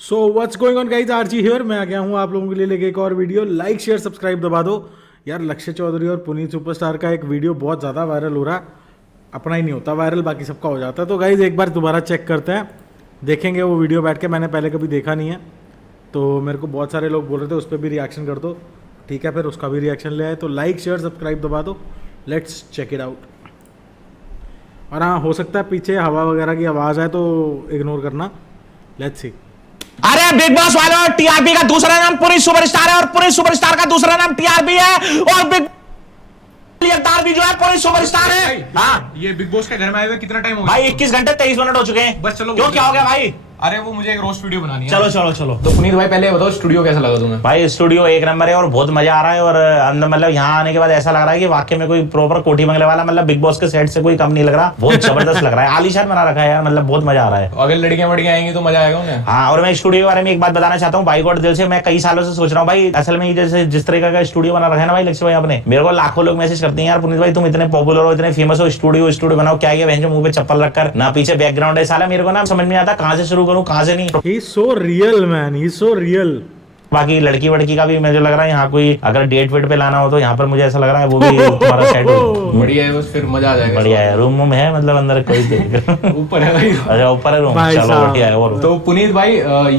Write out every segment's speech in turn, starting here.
So what's going on guys, RG here. मैं आ गया हूँ आप लोगों के लिए लेके एक और वीडियो। लाइक शेयर सब्सक्राइब दबा दो यार। लक्ष्य चौधरी और पुनीत सुपरस्टार का एक वीडियो बहुत ज़्यादा वायरल हो रहा है। अपना ही नहीं होता वायरल, बाकी सबका हो जाता है। तो गाइस एक बार दोबारा चेक करते हैं, देखेंगे वो वीडियो बैठ के। मैंने पहले कभी देखा नहीं है, तो मेरे को बहुत सारे लोग बोल रहे थे उस पर भी रिएक्शन कर दो। ठीक है, फिर उसका भी रिएक्शन ले आए। तो लाइक शेयर सब्सक्राइब दबा दो, लेट्स चेक इट आउट। और हाँ, हो सकता है पीछे हवा वगैरह की आवाज़ है तो इग्नोर करना। Let's see. अरे बिग बॉस वालों, टीआरपी का दूसरा नाम पुनीत सुपरस्टार है और पुनीत सुपरस्टार का दूसरा नाम टीआरपी है और बिग अवतार भी जो है पुनीत सुपरस्टार है। हाँ, ये बिग बॉस के घर में आए हुए कितना टाइम हो गया भाई 21 घंटे 23 मिनट हो चुके हैं। बस चलो, क्यों, क्या हो गया भाई? अरे वो मुझे एक रोस्ट वीडियो बनानी है। चलो चलो चलो। तो पुनीत भाई पहले बताओ स्टूडियो कैसा लगा तुम्हें? भाई स्टूडियो एक नंबर है और बहुत मजा आ रहा है। और अंदर मतलब यहाँ आने के बाद ऐसा लग रहा है कि वाकई में कोई प्रॉपर कोठी बंगले वाला, मतलब बिग बॉस के सेट से कोई कम नहीं लग रहा। बहुत जबरदस्त लग रहा है, आलीशान बना रखा है यार, मतलब बहुत मजा आ रहा है। अगर लड़कियां वड़कियां आएंगी तो मजा आएगा उन्हें। हाँ, और मैं स्टूडियो के बारे में एक बात बताना चाहता हूँ भाई गॉड दिल से। मैं कई सालों से सोच रहा हूँ भाई, असल में जैसे जिस तरीके का स्टूडियो बना रखा है ना भाई लक्ष्य भाई आपने, मेरे को लाखों लोग मैसेज करते हैं यार पुनीत भाई तुम इतने पॉपुलर हो, इतने फेमस हो, स्टूडियो बनाओ। क्या ये मुंह पे चप्पल रखकर ना पीछे बैकग्राउंड है साला, मेरे को ना समझ में आता कहाँ से शुरू करूँ कहाँ से नहीं। He's so real man, he's so real. बाकी लड़की वड़की का भी मुझे लग रहा है यहाँ कोई अगर डेट वेट पे लाना हो तो यहाँ पर मुझे ऐसा लग रहा है वो भी तुम्हारा सेट हो। बढ़िया है, बस फिर मजा आ जाएगा। बढ़िया है। रूम है मतलब अंदर कोई ऊपर है भाई। अच्छा ऊपर है रूम, भाई चलो साहब। बढ़िया है। और तो पुनीत भाई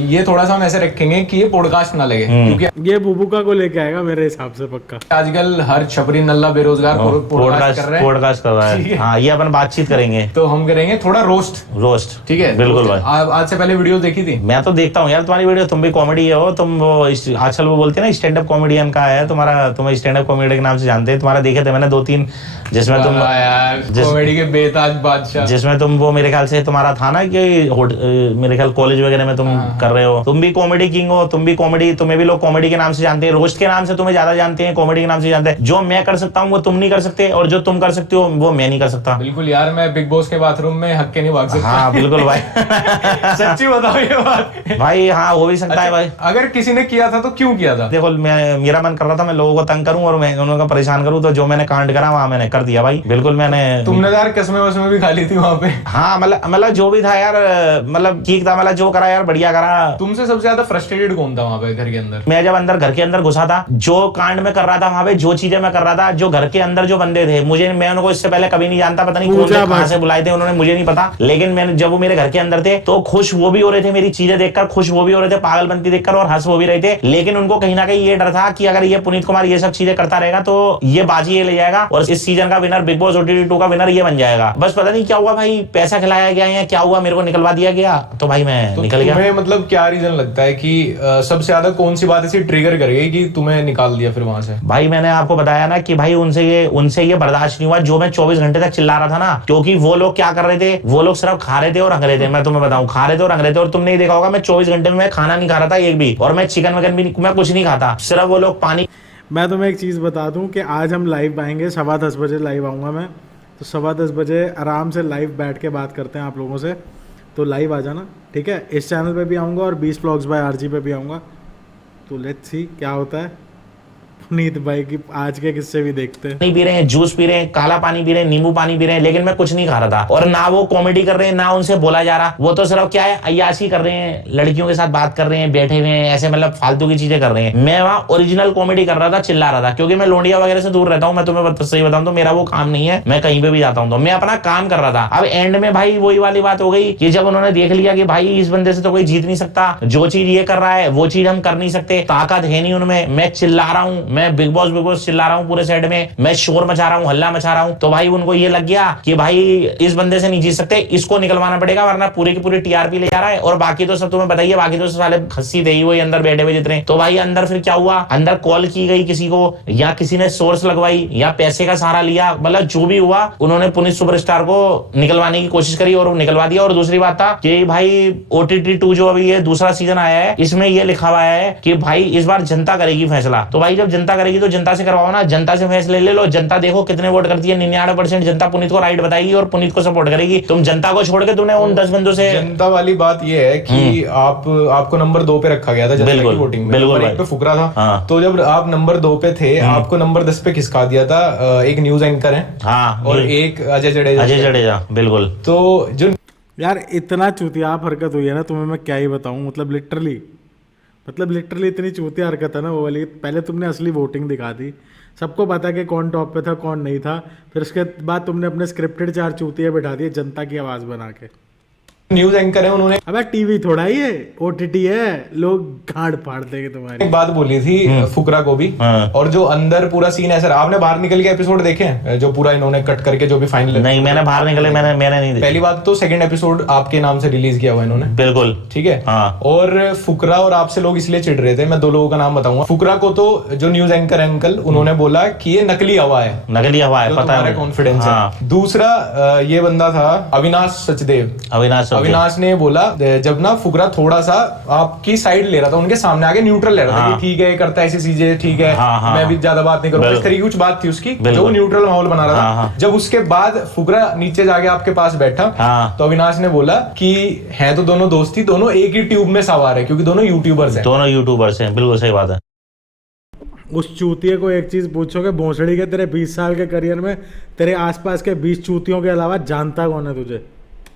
ये थोड़ा सा हम ऐसे रखेंगे कि ये पॉडकास्ट ना लगे, क्योंकि ये बुबुका को लेके आएगा मेरे हिसाब से पक्का। आजकल हर छपरी नल्ला बेरोजगार पॉडकास्ट कर रहे हैं। पॉडकास्ट कर रहा ठीक है। है। हाँ, ये अपन बातचीत करेंगे। तो हम करेंगे थोड़ा रोस्ट। ठीक है, बिल्कुल भाई। आज से पहले वीडियो देखी थी? मैं तो देखता हूँ यार तुम्हारी वीडियो, तुम भी कॉमेडी हो। तुम वो आजकल वो बोलते हैं ना स्टैंड अप कॉमेडियन का है तुम्हारा, तुम्हें स्टैंड अप कॉमेडी के नाम से जानते हैं। तुम्हारा देखे थे मैंने 2-3 जिसमें तुम कॉमेडी के बेताज बादशाह, जिसमें तुम वो मेरे ख्याल से तुम्हारा था ना कि मेरे ख्याल कॉलेज वगैरह में तुम कर रहे हो। तुम भी कॉमेडी किंग हो, तुम भी कॉमेडी, तुम्हें भी लोग कॉमेडी के नाम से जानते हैं, रोस्ट के नाम से तुम्हें ज्यादा जानते हैं, कॉमेडी के नाम से जानते हैं। जो मैं कर सकता हूँ वो तुम नहीं कर सकते, और जो तुम कर सकते हो वो मैं नहीं कर सकता। बिल्कुल यार, मैं बिग बॉस के बाथरूम में हक के नहीं भाग सकता। हाँ बिल्कुल भाई। सच्ची बताओ ये बात। भाई हाँ, हो भी सकता है भाई। अगर किसी ने किया था तो क्यों किया था? देखो मेरा मन कर रहा था मैं लोगों को तंग करूं और मैं उनको परेशान करूं, तो जो मैंने कांड करा वहां मैंने कर दिया भाई। बिल्कुल मैंने। तुमने यार कसमें वसमें भी खा ली थी वहां पे। हाँ मतलब जो भी था यार, मतलब ठीक था, मतलब जो करा यार बढ़िया करा। तुमसे सबसे ज्यादा फ्रस्ट्रेटेड कौन था वहां पे घर के अंदर? मैं जब घर के अंदर घुसा था, जो कांड में कर रहा था वहां पे, जो चीजें मैं कर रहा था, जो घर के अंदर जो बंदे थे, मैं उनको इससे पहले कभी नहीं जानता, पता नहीं कौन से कहां से बुलाए थे उन्होंने, मुझे नहीं पता। लेकिन मैंने जब वो मेरे घर के अंदर थे तो खुश वो भी हो रहे थे मेरी चीजें देखकर, खुश वो भी हो रहे थे पागलपंती देखकर, और हंस वो भी रहे थे। लेकिन उनको कहीं ना कहीं ये डर था कि अगर ये पुनीत कुमार ये सब चीजें करता रहेगा तो ये बाजी ये ले जाएगा और इस सीजन का विनर, बिग बॉस OTT 2 का विनर ये बन जाएगा। बस पता नहीं क्या हुआ भाई, पैसा खिलाया गया या क्या हुआ, मेरे को निकलवा दिया गया, तो भाई मैं निकल गया। तुम्हें मतलब क्या रीजन लगता है कि सबसे ज्यादा कौन सी बात ऐसी ट्रिगर कर गई कि तुम्हें निकाल दिया फिर वहां से? भाई मैंने आपको बताया ना कि भाई उनसे ये बर्दाश्त नहीं हुआ जो मैं 24 घंटे तक चिल्ला रहा था ना। क्योंकि वो लोग क्या कर रहे थे, वो लोग सिर्फ खा रहे थे और रंग रहे थे। मैं तुम्हें बताऊं, खा रहे थे और रंग रहे थे। और तुमने ही देखा होगा मैं 24 घंटे में खाना नहीं खा रहा था एक भी, और मैं चिकन वगैरह भी मैं कुछ नहीं खाता, सिर्फ वो लोग पानी। मैं तुम्हें एक चीज़ बता दूं कि आज हम लाइव आएंगे 10:15 बजे लाइव आऊँगा मैं। तो 10:15 बजे आराम से लाइव बैठ के बात करते हैं आप लोगों से। तो लाइव आ जाना, ठीक है। इस चैनल पे भी आऊँगा और 20 व्लॉग्स बाय आरजी पे भी आऊँगा। तो लेट्स सी क्या होता है। पुनीत भाई की आज के किस्से भी देखते हैं। पानी पी रहे हैं, जूस पी रहे हैं, काला पानी पी रहे हैं, नींबू पानी पी रहे हैं, लेकिन मैं कुछ नहीं खा रहा था। और ना वो कॉमेडी कर रहे हैं, ना उनसे बोला जा रहा। वो तो सिर्फ क्या है, अय्याशी कर रहे हैं, लड़कियों के साथ बात कर रहे हैं, बैठे हुए हैं, ऐसे मतलब फालतू की चीजें कर रहे हैं। मैं वहाँ ओरिजिनल कॉमेडी कर रहा था, चिल्ला रहा था, क्योंकि मैं लोंडिया वगैरह से दूर रहता हूँ। मैं तुम्हें सही बताऊँ तो मेरा वो काम नहीं है, मैं कहीं पे भी जाता हूँ तो मैं अपना काम कर रहा था। अब एंड में भाई वही वाली बात हो गई कि जब उन्होंने देख लिया कि भाई इस बंदे से तो कोई जीत नहीं सकता, जो चीज ये कर रहा है वो चीज हम कर नहीं सकते, ताकत है नहीं उनमें, मैं चिल्ला रहा हूँ, मैं बिग बॉस चिल्ला रहा हूँ पूरे साइड में, मैं शोर मचा रहा हूँ, हल्ला मचा रहा हूँ, तो भाई उनको ये लग गया कि भाई इस बंदे से नहीं जीत सकते, इसको निकलवाना पड़ेगा, वरना पूरी की पूरी टीआरपी ले जा रहा है। और बाकी तो सब तुम्हें बताइए, बाकी तो साले खस्सी थे ही वही अंदर बैठे हुए जितने। तो भाई अंदर फिर क्या हुआ, अंदर कॉल की गई किसी को, या किसी ने सोर्स लगवाई, या पैसे का सहारा लिया, मतलब जो भी हुआ उन्होंने पुनीत सुपरस्टार को निकलवाने की कोशिश करी और निकलवा दिया। और दूसरी बात था कि भाई OTT 2 जो अभी ये दूसरा सीजन आया है, इसमें ये लिखा हुआ है कि भाई इस बार जनता करेगी फैसला। तो भाई जब जनता करेगी तो जनता से करवाओ ना, जनता से फैसले ले लो। जनता देखो कितने वोट करती है, 99% जनता पुनीत को राइट बताएगी और पुनीत को सपोर्ट करेगी। तुम जनता को छोड़ के तुमने उन 10 बंदों से। जनता वाली बात ये है कि आपको नंबर 2 पे रखा गया था जनता की वोटिंग में, नंबर 1 पे फुकरा था। हाँ। तो जब आप नंबर 2 पे थे, आपको नंबर 10 पे खिसका दिया था एक न्यूज एंकर है, हाँ, और एक अजय जडेजा। बिल्कुल। तो जो यार इतना चूतिया हरकत हुई है ना, तुम्हें मैं क्या ही बताऊं, मतलब लिटरली इतनी चूतिया हरकत है ना वो वाली। पहले तुमने असली वोटिंग दिखा दी, सबको पता कि कौन टॉप पे था कौन नहीं था। फिर उसके बाद तुमने अपने स्क्रिप्टेड 4 चूतिया बैठा दिए जनता की आवाज़ बना के। न्यूज एंकर है, उन्होंने अबे टीवी थोड़ा ही है, ओटीटी है, लोग गाड़ फाड़ देंगे तुम्हारी। एक बात बोली थी फुकरा को भी, हाँ। और जो अंदर पूरा सीन ऐसा रहा। आपने बाहर निकल के एपिसोड देखे हैं जो पूरा इन्होंने कट करके जो भी फाइनल? नहीं, मैंने बाहर निकले, मैंने नहीं देखी। पहली बात तो सेकंड एपिसोड आपके नाम से रिलीज किया हुआ है इन्होंने, बिल्कुल ठीक है। हाँ। और फुकरा और आपसे लोग इसलिए चिढ़ रहे थे, मैं 2 लोगों का नाम बताऊंगा। फुकरा को तो जो न्यूज एंकर अंकल, उन्होंने बोला कि ये नकली हवा है, नकली हवा है, जो पता तुम्हारा है। कॉन्फिडेंस हाँ। है। दूसरा ये बंदा था अविनाश सचदेव। अविनाश ने बोला जब ना फुकरा थोड़ा सा आपकी साइड ले रहा था, उनके सामने आके न्यूट्रल ले रहा था कि ठीक है करता है ऐसी चीजें, ठीक है मैं भी ज्यादा बात नहीं करूंगा, इस तरीके की कुछ बात थी उसकी, जो वो न्यूट्रल माहौल बना रहा था। जब उसके बाद फुकरा नीचे जाके आपके पास बैठा, तो अविनाश ने बोला कि है तो दोनों दोस्ती, दोनों एक ही ट्यूब में सवार है, क्योंकि दोनों यूट्यूबर्स हैं। बिल्कुल सही बात है। उस चूतिए को एक चीज पूछोगे, भोसड़ी के तेरे 20 साल के करियर में तेरे आसपास के 20 चूतियों के अलावा जानता कौन है तुझे?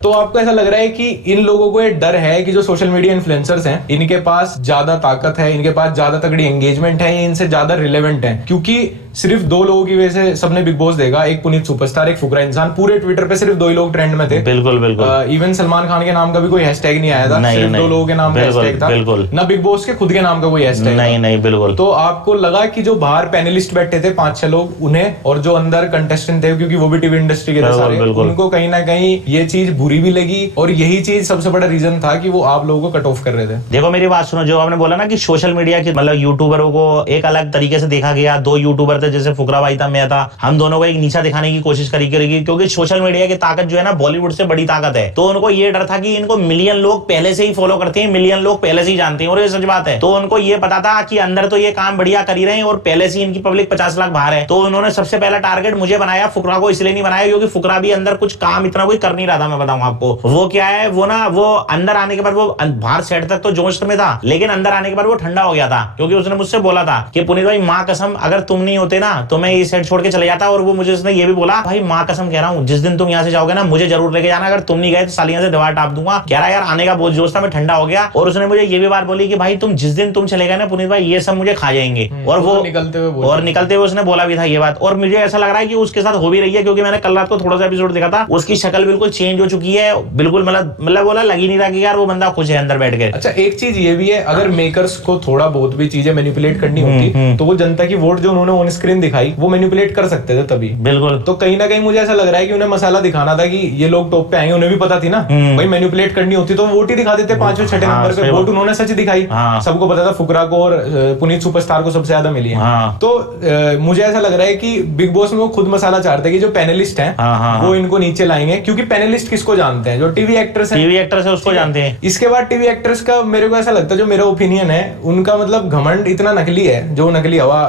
तो आपको ऐसा लग रहा है कि इन लोगों को ये डर है कि जो सोशल मीडिया इन्फ्लुएंसर्स हैं, इनके पास ज्यादा ताकत है, इनके पास ज्यादा तगड़ी एंगेजमेंट है, ये इनसे ज्यादा रिलेवेंट है, क्योंकि सिर्फ 2 लोगों की वजह से सबने बिग बॉस देखा, एक पुनीत सुपरस्टार, एक फुकरा इंसान। पूरे ट्विटर पे सिर्फ 2 ही लोग ट्रेंड में थे। बिल्कुल इवन सलमान खान के नाम का भी कोई हैशटैग नहीं आया था, सिर्फ 2 लोगों के नाम का हैशटैग था, ना बिग बॉस के खुद के नाम का कोई हैशटैग। नहीं, बिल्कुल। तो आपको लगा कि जो बाहर पैनलिस्ट बैठे थे 5-6 लोग, उन्हें, और जो अंदर कंटेस्टेंट थे, क्योंकि वो भी टीवी इंडस्ट्री के थे सारे, उनको कहीं ना कहीं ये चीज बुरी भी लगी, और यही चीज सबसे बड़ा रीजन था कि वो आप लोगों को कट ऑफ कर रहे थे। देखो मेरी बात सुनो, जो आपने बोला ना कि सोशल मीडिया की मतलब यूट्यूबरों को एक अलग तरीके से देखा गया। 2 यूट्यूबर थे, जैसे फुकरा भाई था, मैं था, हम दोनों को एक नीचा दिखाने की कोशिश करेगी, क्योंकि सोशल मीडिया की ताकत जो है ना बॉलीवुड से बड़ी ताकत है। तो उनको ये डर था कि इनको मिलियन लोग पहले से ही फॉलो करते हैं, मिलियन लोग पहले से ही जानते हैं, और ये सच बात है। तो उनको ये पता था कि अंदर तो ये काम बढ़िया कर ही रहे हैं, और पहले से इनकी पब्लिक 50 लाख बाहर है। तो उन्होंने सबसे पहला टारगेट मुझे बनाया, फुकरा को इसलिए नहीं बनाया क्योंकि फुकरा भी अंदर कुछ काम इतना कोई कर नहीं रहा था। मैं बताऊं आपको वो क्या है, वो ना वो अंदर आने के बाद वो बाहर सेट तक तो जोश में था, लेकिन अंदर आने के बाद वो ठंडा हो गया था, क्योंकि उसने मुझसे बोला था कि पुनीत भाई माँ कसम अगर तुम नहीं होते ना तो मैं ये सेट छोड़ के चले जाता। और वो मुझे उसने ये भी बोला, भाई माँ कसम कह रहा हूँ जिस दिन तुम यहाँ से जाओगे ना मुझे जरूर लेके जाना, अगर तुम नहीं गए तो सालियां से दीवार टाप दूंगा। कह रहा यार आने का बहुत जोश था, मैं ठंडा हो गया। और उसने मुझे ये भी बात बोली कि भाई तुम जिस दिन तुम चले गए ना पुनीत भाई, ये सब मुझे खा जाएंगे। और वो निकलते हुए उसने बोला भी था ये बात। और मुझे ऐसा लग रहा है कि उसके साथ हो भी रही है, क्योंकि मैंने कल रात को थोड़ा सा एपिसोड देखा था, उसकी शक्ल बिल्कुल चेंज हो चुकी है, बिल्कुल मतलब बोला लग ही नहीं रहा कि यार वो बंदा खुश है अंदर बैठ के। अच्छा एक चीज ये भी है, अगर मेकर्स को थोड़ा बहुत भी चीजें मैनिपुलेट करनी होती तो वो जनता की वोट जो उन्होंने ऑन स्क्रीन दिखाई वो मैनिपुलेट कर सकते थे तभी। बिल्कुल। तो कहीं ना कहीं मुझे ऐसा लग रहा है कि उन्हें मसाला दिखाना था कि ये लोग टॉप पे आएंगे, उन्हें भी पता थी ना भाई मैनिपुलेट करनी होती तो वोट ही दिखा देते 5वें 6ठे नंबर पे। वोट उन्होंने सच दिखाई, सबको पता था फुकरा को और पुनीत सुपरस्टार को सबसे ज्यादा मिली है। तो मुझे ऐसा लग रहा है कि बिग बॉस में वो खुद मसाला चाहते हैं कि जो पैनलिस्ट हैं वो इनको नीचे लाएंगे, क्योंकि पैनलिस्ट किसको जानते हैं, जो टीवी एक्टर्स है उसको जानते हैं। इसके बाद टीवी एक्टर्स का मेरे को ऐसा लगता है, जो मेरा ओपिनियन है, उनका मतलब घमंड इतना नकली है। जो नकली हवा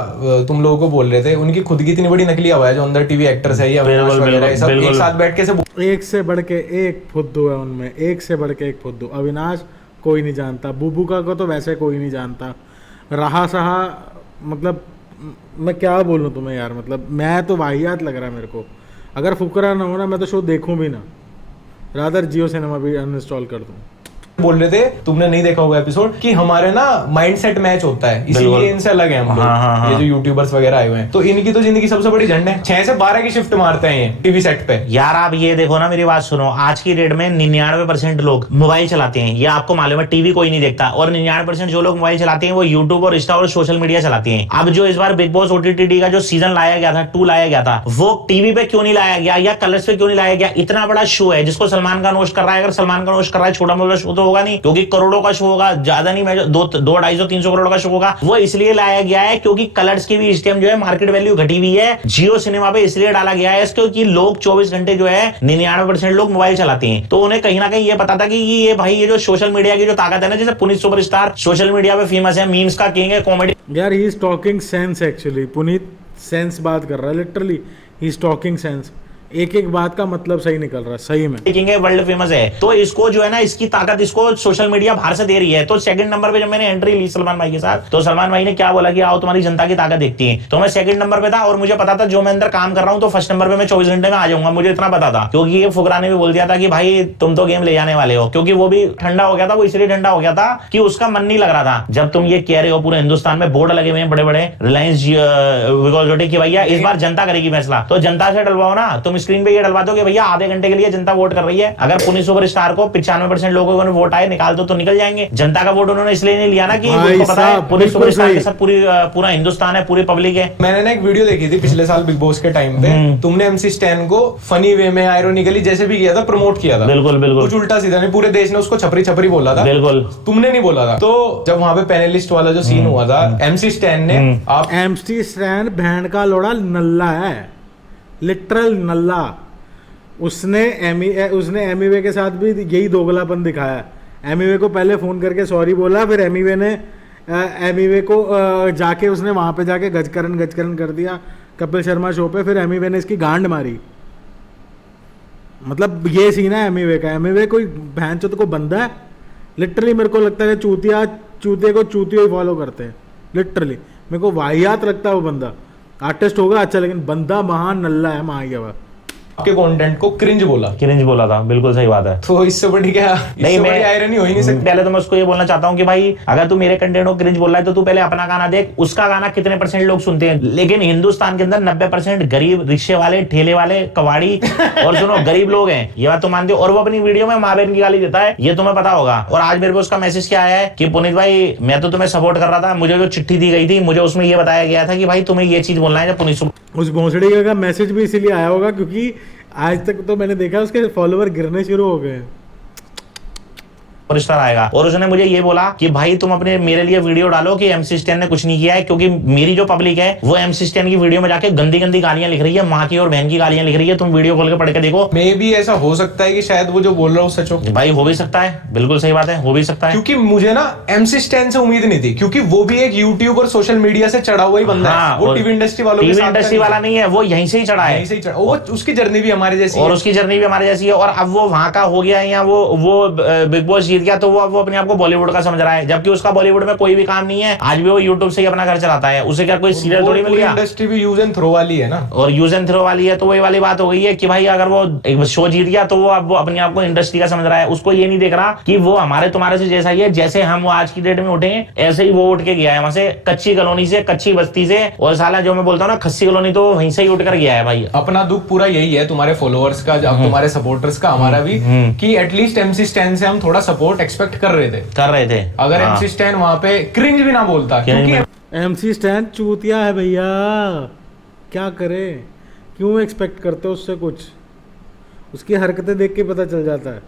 तुम लोगों को बोल रहे थे, उनकी खुद की इतनी बड़ी नकली हवा है जो अंदर टीवी एक्टर्स है या वगैरह सब एक साथ बैठ के एक से बढ़ के एक फुद्दू है उनमें, एक से बढ़ के एक फुद्दू। अविनाश कोई नहीं जानता, बुबू का को तो वैसे कोई नहीं जानता, रहा सहा मतलब मैं क्या बोलूं तुम्हें यार, मतलब मैं तो वाहियात लग रहा है मेरे को। अगर फुकरा ना हो ना मैं तो शो देखूं भी ना, रादर जियो सिनेमा भी अनइंस्टॉल कर दूं। बोल रहे थे, तुमने नहीं देखा होगा एपिसोड, कि हमारे ना माइंडसेट मैच होता है, इसीलिए इनसे अलग है हम लोग। ये जो यूट्यूबर्स वगैरह आए हुए हैं, तो इनकी तो जिंदगी सबसे बड़ी झंड है। 6 से 12 की शिफ्ट मारते हैं ये टीवी सेट पे। यार आप ये देखो ना, मेरी बात सुनो, आज की डेट में 99% लोग मोबाइल चलाते हैं, ये आपको मालूम है, टीवी कोई नहीं देखता। और 99% जो लोग मोबाइल चलाते हैं वो यूट्यूब और इंस्टा और सोशल मीडिया चलाते हैं। अब जो इस बार बिग बॉस OTT का जो सीजन लाया गया था, 2 लाया गया था, वो टीवी पे क्यों नहीं लाया गया या कलर्स पे क्यों नहीं लाया गया? इतना बड़ा शो है जिसको सलमान खान होस्ट कर रहा है। अगर सलमान खान होस्ट कर रहा है, छोटा मोटा शो तो होगा नहीं, क्योंकि करोड़ों का शो होगा, ज्यादा नहीं, 200-250-300 करोड़ का शो होगा। वो इसलिए लाया गया है क्योंकि कलर्स की भी इस टाइम जो है मार्केट वैल्यू घटी हुई है। जियो सिनेमा पे इसलिए डाला गया है क्योंकि लोग 24 घंटे जो है 99% लोग मोबाइल चलाते हैं। तो उन्हें कहीं ना कहीं ये पता था कि ये भाई ये जो सोशल मीडिया की जो ताकत है ना, जैसे पुनीत सुपरस्टार सोशल मीडिया पे फेमस है, मीम्स का किंग है, कॉमेडी। यार he is talking sense actually, Puneet sense बात कर रहा है, literally he is talking sense. एक एक बात का मतलब सही निकल रहा है, सही में देखेंगे वर्ल्ड फेमस है, तो इसको जो है ना, इसकी ताकत इसको सोशल मीडिया बाहर से दे रही है। तो सेकंड नंबर पे जब मैंने एंट्री ली सलमान भाई के साथ, तो सलमान भाई ने क्या बोला कि आओ तुम्हारी जनता की ताकत देखती है। तो मैं सेकंड नंबर पे था और मुझे पता था जो मैं अंदर काम कर रहा हूँ तो फर्स्ट नंबर पे मैं 24 घंटे में आ जाऊंगा, मुझे इतना पता था। क्योंकि ये फुकरा ने भी बोल दिया था कि भाई तुम तो गेम ले जाने वाले हो, क्योंकि वो भी ठंडा हो गया था। वो इसलिए ठंडा हो गया था कि उसका मन नहीं लग रहा था। जब तुम ये कह रहे हो पूरे हिंदुस्तान में बोर्ड लगे हुए हैं बड़े बड़े रिलायंस की भैया इस बार जनता करेगी फैसला, तो जनता से डलवाओ ना। तुम स्क्रीन पे ये डलवा दो कि भैया आधे घंटे के लिए जनता वोट कर रही है। अगर पुनीत सुपरस्टार को 95% लोगों को वोट आए, निकाल दो तो निकल जाएंगे। जनता का वोट उन्होंने इसलिए नहीं लिया ना कि उनको पता है पुनीत सुपरस्टार के साथ पूरा हिंदुस्तान है, पूरी पब्लिक है। मैंने ना एक वीडियो देखी थी पिछले साल बिग बॉस के टाइम पे, तुमने MC स्टैन को फनी वे में आयरोनिकली जैसे भी किया था, प्रमोट किया था। बिल्कुल बिल्कुल, कुछ उल्टा सीधा नहीं, पूरे देश ने उसको छपरी छपरी बोला था। बिल्कुल, तुमने नहीं बोला था। तो जब वहां पे पैनलिस्ट वाला जो सीन हुआ था, MC स्टैन ने MC स्टैन बहन का लोड़ा नल्ला है, लिटरल नल्ला। उसने एमीवे के साथ भी यही दोगलापन दिखाया। एमीवे को पहले फोन करके सॉरी बोला, फिर एमीवे को जाके उसने वहां पे जाके गजकरण कर दिया कपिल शर्मा शो पे। फिर एमीवे ने इसकी गांड मारी। मतलब ये सीन है एमीवे का। एमीवे कोई भैंचोद को बंदा है लिटरली। मेरे को लगता है चूतिए को चूतियों ही फॉलो करते हैं लिटरली। मेरे को वाहियात लगता है वो बंदा। आर्टिस्ट होगा अच्छा, लेकिन बंदा महान नल्ला है माँ। आपके कंटेंट को क्रिंज बोला था। बिल्कुल सही बात है। तो इससे बड़ी क्या, इससे बड़ी आयरनी हो ही नहीं सकती। पहले तो मैं उसको ये बोलना चाहता हूँ कि भाई अगर तू मेरे कंटेंट को क्रिंज बोल रहा है तो तू पहले अपना गाना देख, उसका गाना कितने % लोग सुनते हैं। लेकिन हिंदुस्तान के अंदर 90% गरीब, रिक्शे वाले, ठेले वाले, कबाड़ी और सुनो गरीब लोग हैं, ये बात तो मानते हो। और वो अपनी वीडियो में माँ बहन की गाली देता है, ये तुम्हें पता होगा। और आज मेरे को उसका मैसेज क्या आया है कि पुनीत भाई मैं तो तुम्हें सपोर्ट कर रहा था, मुझे जो चिट्ठी दी गई थी मुझे उसमें ये बताया गया था कि भाई तुम्हें ये चीज बोलना है। जब पुनीत उस भोंसड़ी का मैसेज भी इसीलिए आया होगा क्योंकि आज तक तो मैंने देखा उसके फॉलोवर गिरने शुरू हो गए। सुपरस्टार आएगा और उसने मुझे ये बोला कि भाई तुम अपने मेरे लिए वीडियो डालो कि MC स्टैन ने कुछ नहीं किया है, क्योंकि मेरी जो पब्लिक है वो MC स्टैन की वीडियो में जाके गंदी गंदी गालियां लिख रही है, माँ की और बहन की गालियां लिख रही है। तुम वीडियो खोल के पढ़ के देखो। मे भी ऐसा हो सकता है कि शायद वो जो बोल रहा हूँ सच हो। भाई हो भी सकता है, बिल्कुल सही बात है, हो भी सकता है। क्योंकि मुझे ना MC स्टैन से उम्मीद नहीं थी, क्योंकि वो भी एक यूट्यूब और सोशल मीडिया से चढ़ा हुआ ही बंदा है। वो टीवी इंडस्ट्री वालों के साथ इंडस्ट्री वाला नहीं है, वो यहीं से ही चढ़ा है। वो उसकी जर्नी भी हमारे जैसी और उसकी जर्नी भी हमारे जैसी है। और अब वो वहां का हो गया है, या वो बिग बॉस जीत गया तो वो अपने आप को बॉलीवुड का समझ रहा है, जबकि उसका बॉलीवुड में कोई भी काम नहीं है। आज भी वो यूट्यूब से ही अपना घर चलाता है। उसे क्या कोई सीरियल थोड़ी मिल गया। इंडस्ट्री भी यूज एंड थ्रो वाली है ना, और यूज एंड थ्रो वाली है। तो वही वाली बात हो गई है कि भाई अगर वो एक शो जीत गया तो वो अब वो अपने आप को इंडस्ट्री का समझ रहा है। उसको ये नहीं देख रहा कि वो हमारे तुम्हारे से जैसा ही है। जैसे हम वो आज की डेट में उठे ऐसे ही वो उठ के गया है, वहां से कच्ची कॉलोनी से, कच्ची बस्ती से। और साला जो मैं बोलता हूँ ना खस्सी कॉलोनी, तो वहीं से ही उठ कर गया है भाई। अपना दुख पूरा यही है तुम्हारे फॉलोअर्स का, तुम्हारे सपोर्टर्स का, हमारा भी, कि एटलीस्ट MC स्टैन से हम थोड़ा सपोर्ट एक्सपेक्ट कर रहे थे। अगर MC स्टैन वहां पे क्रिंज भी ना बोलता, क्योंकि MC स्टैन चूतिया है भैया, क्या करे, क्यों एक्सपेक्ट करते हो उससे कुछ। उसकी हरकतें देख के पता चल जाता है।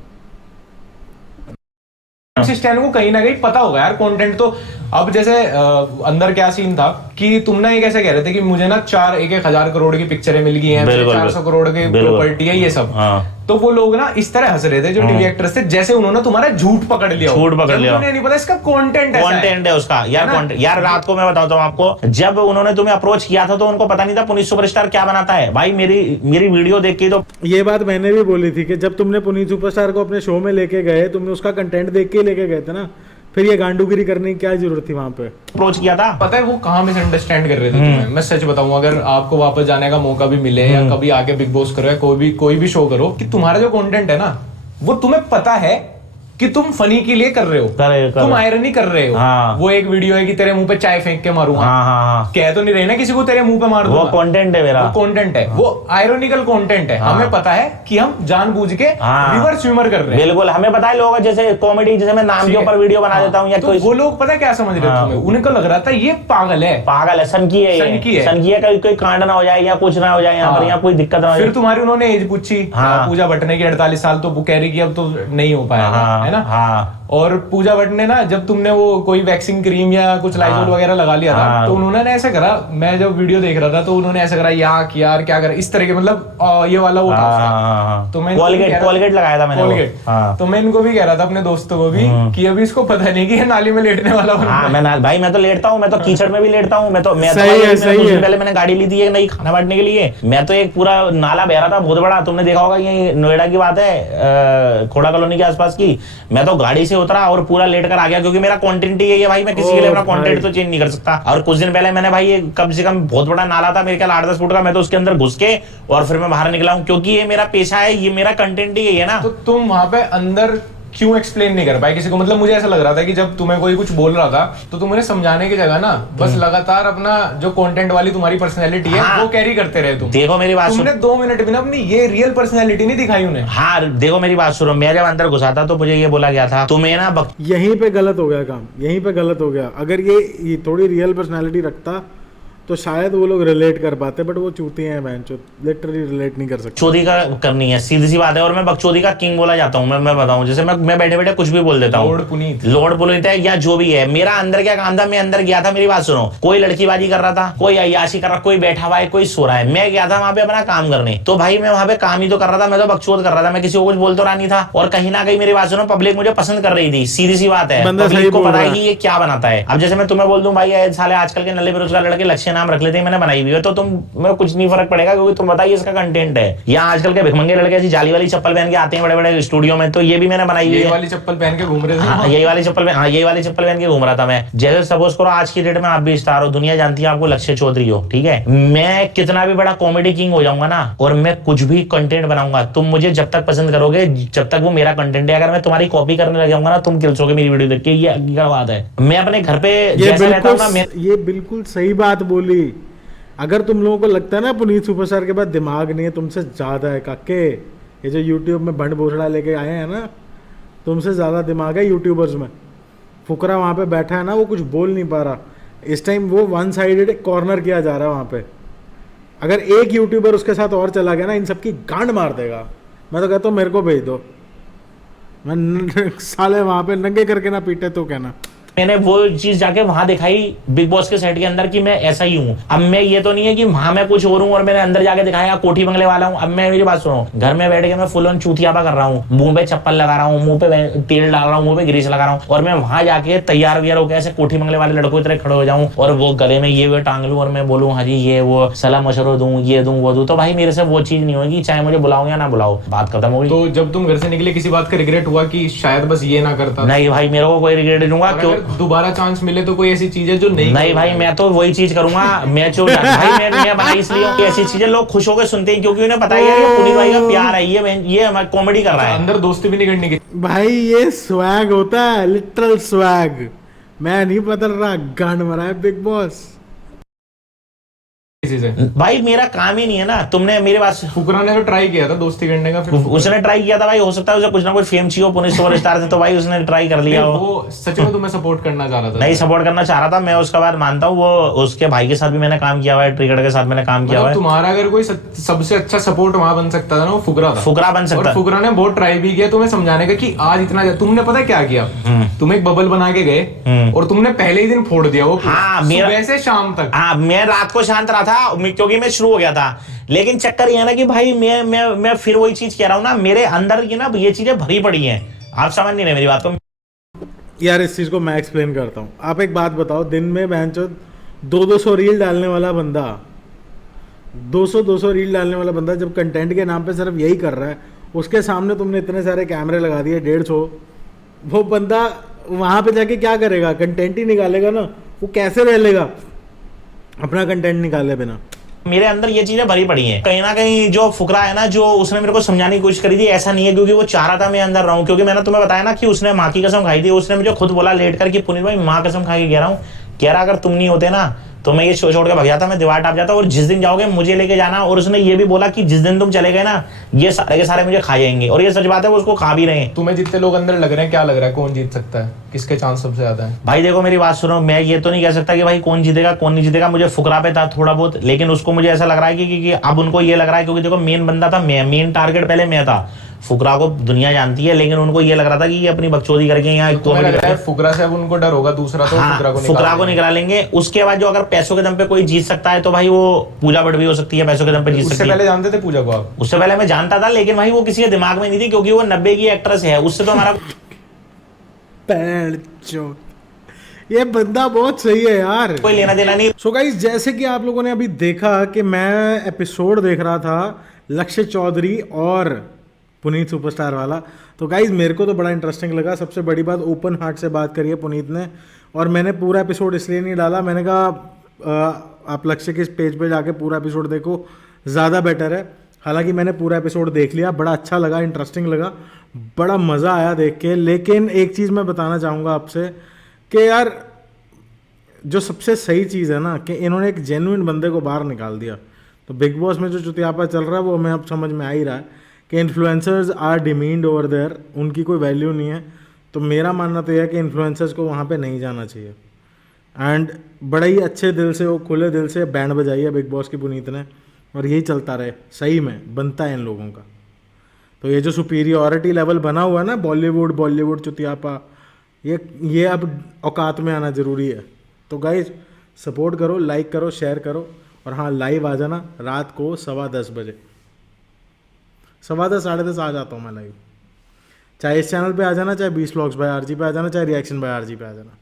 MC स्टैन को कहीं ना कहीं पता होगा यार कंटेंट। तो अब जैसे अंदर क्या सीन था कि तुम ना ये कैसे कह रहे थे कि मुझे ना 1,000 करोड़ की पिक्चरें मिल गई हैं, 400 करोड़ की प्रॉपर्टी है, ये सब। तो वो लोग ना इस तरह हंस रहे थे जो टीवी एक्टर्स थे, जैसे उन्होंने तुम्हारा झूठ पकड़ लिया। उन्हें नहीं पता इसका कंटेंट है उसका यार। रात को मैं बताता हूँ आपको, जब उन्होंने तुम्हें अप्रोच किया था तो उनको पता नहीं था पुनीत सुपरस्टार क्या बनाता है। भाई मेरी वीडियो देख के तो ये बात मैंने भी बोली थी कि जब तुमने पुनीत सुपरस्टार को अपने शो में लेके गए, तुमने उसका कंटेंट देख के लेके गए थे ना, फिर ये गांडूगिरी करने की क्या जरूरत थी वहां पे। अप्रोच किया था। पता है वो कहाँ मिसअंडरस्टैंड कर रहे थे तुम्हें। मैं सच बताऊं, अगर आपको वापस जाने का मौका भी मिले या कभी आके बिग बॉस करो या कोई भी शो करो, कि तुम्हारा जो कंटेंट है ना, वो तुम्हें पता है कि तुम फनी के लिए कर रहे हो, तुम आयरनी कर रहे हो। हाँ। वो एक वीडियो है कि तेरे मुंह पे चाय फेंक के मारूंगा। हाँ। कह तो नहीं रहे ना किसी को तेरे मुंह पे मार दूंगा। वो कंटेंट है मेरा, वो कंटेंट है, वो आयरनिकल कंटेंट है। हमें पता है कि हम जानबूझ के रिवर्स ह्यूमर कर रहे हैं। बिल्कुल हमें पता है। लोग जैसे कॉमेडी, जैसे मैं नाम के ऊपर वीडियो बना देता हूँ या कोई, वो लोग पता है क्या समझ रहे थे, उनको लग रहा था ये पागल है, सनकी है, कोई कांड ना हो जाए या कुछ ना हो जाए यहाँ पर, या कोई दिक्कत ना हो जाए। फिर तुम्हारी उन्होंने एज पूछी, पूजा भट्ट ने की 48 साल, तो वो कह रही कि अब तो नहीं हो पाया, है ना। और पूजा भट्ट ने ना जब तुमने वो कोई वैक्सिंग क्रीम या कुछ लाइजोल वगैरह लगा लिया था, तो उन्होंने ऐसा करा, मैं जब वीडियो देख रहा था तो उन्होंने ऐसा करा यार क्या करा, इस तरह के मतलब ये वाला वो था। तो मैं कोलगेट लगाया था मैंने, कोलगेट। तो मैं इनको भी कह रहा था अपने दोस्तों को भी कि अभी इसको पता नहीं कि नाली में लेटने वाला बना। भाई मैं तो लेटता हूँ, मैं तो कीचड़ में भी लेटता हूँ। मैं तो पहले मैंने गाड़ी ली थी एक नई खाना बांटने के लिए, मैं तो एक पूरा नाला बह रहा था बहुत बड़ा, तुमने देखा होगा, ये नोएडा की बात है, खोड़ा कॉलोनी के आसपास की। मैं तो गाड़ी से उतरा और पूरा लेट कर आ गया, क्योंकि मेरा कंटेंट ही है भाई, मैं किसी के लिए अपना कंटेंट तो चेंज नहीं कर सकता। और कुछ दिन पहले मैंने भाई कम से कम बहुत बड़ा नाला था मेरे ख्याल 8-10 फुट का, मैं तो उसके अंदर घुस के और फिर मैं बाहर निकला हूँ, क्योंकि ये मेरा पेशा है, ये मेरा कंटेंट ही है ना। तो तुम वहां पे अंदर क्यों एक्सप्लेन नहीं कर पाए किसी को? मतलब मुझे ऐसा लग रहा था कि जब तुम्हें कोई कुछ बोल रहा था तो तुम उन्हें समझाने की जगह ना बस लगातार अपना जो कंटेंट वाली तुम्हारी पर्सनैलिटी है वो कैरी करते रहे। तुम देखो मेरी बात, तुमने 2 मिनट भी ना अपनी ये रियल पर्सनैलिटी नहीं दिखाई उन्हें। हाँ देखो मेरी बात सुनो, मैं जब अंदर घुसा था तो मुझे ये बोला गया था तुम्हें ना यहीं पे गलत हो गया काम, यहीं पे गलत हो गया। अगर ये थोड़ी रियल पर्सनैलिटी रखता तो शायद वो लोग रिलेट कर पाते, बट वो चूतिए हैं बहन, लिटरली रिलेट नहीं कर सकते। चोरी का करनी है, सीधी सी बात है। और मैं बकचोदी का किंग बोला जाता हूँ, मैं बताऊं, जैसे मैं बैठे बैठे कुछ भी बोल देता हूँ, लॉर्ड पुनीत है या जो भी है। मेरा अंदर क्या काम था, मैं अंदर गया था, मेरी बात सुनो, कोई लड़कीबाजी कर रहा था, कोई अय्याशी कर रहा, कोई बैठा हुआ है, कोई सो रहा है, मैं गया था वहां पे अपना काम करने। तो भाई मैं वहां पे काम ही तो कर रहा था, मैं तो बकचोद कर रहा था, मैं किसी को कुछ बोल तो रहा नहीं था। और कहीं ना कहीं मेरी बात सुनो, पब्लिक मुझे पसंद कर रही थी, सीधी सी बात है, पब्लिक को पता है कि ये क्या बनाता है। अब जैसे मैं तुम्हें बोल दूं भाई साले आजकल के नल्ले बेरोजगार लड़के लक्ष्य नाम रख लेते हैं, मैंने भी है, तो तुम में कुछ नहीं फर्क पड़ेगा, क्योंकि तुम बताइए इसका कंटेंट है। या आजकल के भिखमंगे लड़के ऐसी जाली वाली चप्पल पहन के आते हैं बड़े बड़े स्टूडियो में, तो ये भी मैंने बनाई हुई है। यही वाली चप्पल पहन के घूम रहे थे। हाँ यही वाली चप्पल पहन के घूम रहा था मैं। जैसे सपोज करो आज की डेट में आप भी स्टार हो, दुनिया जानती है आपको लक्ष्य चौधरी हो, ठीक है, मैं कितना भी बड़ा कॉमेडी किंग हो जाऊंगा ना, और मैं कुछ भी कंटेंट बनाऊंगा, तुम मुझे जब तक पसंद करोगे, जब तक वो मेरा कंटेंट है। अगर मैं तुम्हारी कॉपी करने लग जाऊंगा ना, तुम किल्सोगे मेरी वीडियो देख के, ये क्या बात है। मैं अपने घर पे जैसे रहता हूं ना, ये बिल्कुल सही बात बोली। अगर तुम लोगों को लगता है ना पुनीत सुपरस्टार के पास दिमाग नहीं है, तुमसे ज़्यादा है काके। ये जो यूट्यूब में भंड भोसड़ा लेके आए हैं ना, तुमसे ज़्यादा दिमाग है यूट्यूबर्स में। फुकरा वहाँ पे बैठा है ना, वो कुछ बोल नहीं पा रहा इस टाइम, वो वन साइडेड कॉर्नर किया जा रहा है वहाँ पे। अगर एक यूट्यूबर उसके साथ और चला गया ना, इन सबकी गांड मार देगा। मैं तो कहता हूँ मेरे को भेज दो, मैं साले वहाँ पे नंगे करके ना पीटे तो कहना। मैंने वो चीज जाके वहां दिखाई बिग बॉस के सेट के अंदर कि मैं ऐसा ही हूँ। अब मैं ये तो नहीं है कि वहां मैं कुछ और हूँ और मैंने अंदर जाके दिखाया कोठी बंगले वाला हूँ। अब मैं मेरी बात सुनो, घर में बैठ के मैं फुल ऑन चूतियापा कर रहा हूँ, मुंह पे चप्पल लगा रहा हूँ, मुंह पे तेल डाल रहा हूँ, मुंह पे ग्रीस लगा रहा हूँ, और मैं वहां जाके तैयार व्यार होकर ऐसे कोठी बंगले वाले लड़कों की तरह खड़े हो जाऊँ और वो गले में ये टांग लूँ और मैं बोलूँ हाँ जी ये वो सलाह मशवरा दूं, ये दूं वो दूं, तो भाई मेरे से वो चीज नहीं होगी, चाहे मुझे बुलाओ या ना बुलाओ, बात खत्म होगी। तो जब तुम घर से निकले किसी बात का रिग्रेट हुआ कि शायद बस ये ना करता? नहीं भाई मेरे को कोई रिग्रेट नहीं दूंगा। क्यों दोबारा चांस मिले तो कोई ऐसी चीज है जो नहीं भाई मैं तो वही चीज करूंगा। मैं जो भाई मैं बनाई इसलिए कि ऐसी चीजें लोग खुश होकर सुनते हैं, क्योंकि उन्हें पता है यार ये पुनीत भाई का प्यार है, ये हमारी कॉमेडी कर रहा है, अंदर दोस्ती भी नहीं करनी की। भाई ये स्वैग होता है, लिटरल स्वैग। मैं नहीं बदल रहा, गांड मरा है बिग बॉस। भाई मेरा काम ही नहीं है ना। तुमने मेरे पास फुकरा ने तो ट्राई किया था दोस्ती करने का, फिर उसने ट्राई किया था भाई, हो सकता है उसे कुछ ना कुछ फेम चाहिए, पुनीत सुपरस्टार से, तो भाई उसने ट्राई कर लिया। वो सच में तुम्हें सपोर्ट करना चाह रहा था? नहीं सपोर्ट करना चाह रहा था मैं, उसका बात मानता हूँ। वो उसके भाई के साथ भी मैंने काम किया हुआ है, ट्रिकट के साथ मैंने काम किया हुआ है। तुम्हारा अगर कोई सबसे अच्छा सपोर्ट वहां बन सकता था ना, वो फुकरा था। फुकरा बन सकता। फुकरा ने बहुत ट्राई भी किया तुम्हें समझाने का कि आज इतना, तुमने पता क्या किया, तुम एक बबल बना के गए और तुमने पहले ही दिन फोड़ दिया वो, सुबह से शाम तक। हाँ मैं रात को शांत रहा था क्योंकि मैं शुरू हो गया था, लेकिन चक्कर ये है ना कि भाई मैं फिर वही चीज कह रहा हूँ ना, मेरे अंदर की ना ये चीजें भरी पड़ी हैं, आप समझ नहीं रहे मेरी बात को। यार इस चीज को मैं एक्सप्लेन करता हूँ। आप एक बात बताओ, दिन में बहनचोद 200 रील डालने वाला बंदा, 200 रील डालने वाला बंदा जब कंटेंट के नाम पे सिर्फ यही कर रहा है, उसके सामने तुमने इतने सारे कैमरे लगा दिए 150, वो बंदा वहां पे जाके क्या करेगा? कंटेंट ही निकालेगा ना। वो कैसे रह लेगा अपना कंटेंट निकाले बिना? मेरे अंदर ये चीजें भरी पड़ी हैं। कहीं ना कहीं जो फुकरा है ना, जो उसने मेरे को समझाने की कोशिश करी थी, ऐसा नहीं है क्योंकि वो चाह रहा था मैं अंदर रहूं, क्योंकि मैंने तुम्हें बताया ना कि उसने माँ की कसम खाई थी। उसने मुझे खुद बोला लेट कर कि पुनीत भाई माँ कसम खा के कह रहा हूँ, कह रहा अगर तुम नहीं होते ना तो मैं ये छोड़ के भाग जाता, मैं दीवार टाप जाता, और जिस दिन जाओगे मुझे लेके जाना। और उसने ये भी बोला कि जिस दिन तुम चले गए ना, ये सारे के सारे मुझे खा जाएंगे, और ये सच बात है, वो उसको खा भी रहे हैं। तुम्हें जितने लोग अंदर लग रहे हैं, क्या लग रहा है कौन जीत सकता है, किसके चांस सबसे ज्यादा है? भाई देखो मेरी बात सुनो, मैं ये तो नहीं कह सकता कि भाई कौन जीतेगा कौन नहीं जीतेगा, मुझे फुकरा पे था थोड़ा बहुत, लेकिन उसको मुझे ऐसा लग रहा है कि अब उनको ये लग रहा है, क्योंकि देखो मेन बंदा था मैं, मेन टारगेट पहले मैं था, फुकरा को दुनिया जानती है, लेकिन उनको ये लग रहा था कि ये अपनी बकचोदी करके यहाँ फुकरा से अब उनको डर होगा दूसरा, तो फुकरा को निकाल लेंगे। उसके बाद जो अगर पैसों के दम पे कोई जीत सकता है तो भाई वो पूजा बट भी हो सकती है, पैसों के दम पे जीत सकती है। उससे पहले जानते थे पूजा को आप? उससे पहले मैं जानता था, लेकिन भाई वो किसी के दिमाग में नहीं थी, क्योंकि वो 90 की एक्ट्रेस है, उससे तो हमारा ये बंदा बहुत सही है यार, कोई लेना देना नहीं। सो गाइस, जैसे कि आप लोगों ने अभी देखा कि मैं एपिसोड देख रहा था लक्ष्य चौधरी और पुनीत सुपरस्टार वाला, तो गाइस मेरे को तो बड़ा इंटरेस्टिंग लगा। सबसे बड़ी बात, ओपन हार्ट से बात करी है पुनीत ने, और मैंने पूरा एपिसोड इसलिए नहीं डाला, मैंने कहा आप लक्ष्य के पेज पे जाके पूरा एपिसोड देखो, ज़्यादा बेटर है। हालांकि मैंने पूरा एपिसोड देख लिया, बड़ा अच्छा लगा, इंटरेस्टिंग लगा, बड़ा मज़ा आया देख के। लेकिन एक चीज़ मैं बताना चाहूँगा आपसे कि यार जो सबसे सही चीज़ है ना, कि इन्होंने एक जेन्युइन बंदे को बाहर निकाल दिया। तो बिग बॉस में जो चुतियापा चल रहा है वो हमें अब समझ में आ ही रहा है कि इन्फ्लुएंसर्स आर डिमीन्ड ओवर देयर, उनकी कोई वैल्यू नहीं है। तो मेरा मानना तो यह है कि इन्फ्लुएंसर्स को वहाँ पे नहीं जाना चाहिए। एंड बड़ा ही अच्छे दिल से, वो खुले दिल से बैंड बजाई है बिग बॉस की पुनीत ने, और यही चलता रहे, सही में बनता है इन लोगों का। तो ये जो सुपीरियॉरिटी लेवल बना हुआ है ना, बॉलीवुड चुतियापा, ये अब औकात में आना ज़रूरी है। तो गाइज सपोर्ट करो, लाइक करो, शेयर करो, और हाँ लाइव आ जाना रात को 10:15 बजे, 10:15 10:30 आ जाता हूँ मैं लाइव। चाहे इस चैनल पे आ जाना, चाहे 20 व्लॉग्स बाय आरजी पे आ जाना, चाहे रिएक्शन बाय आरजी पे आ जाना।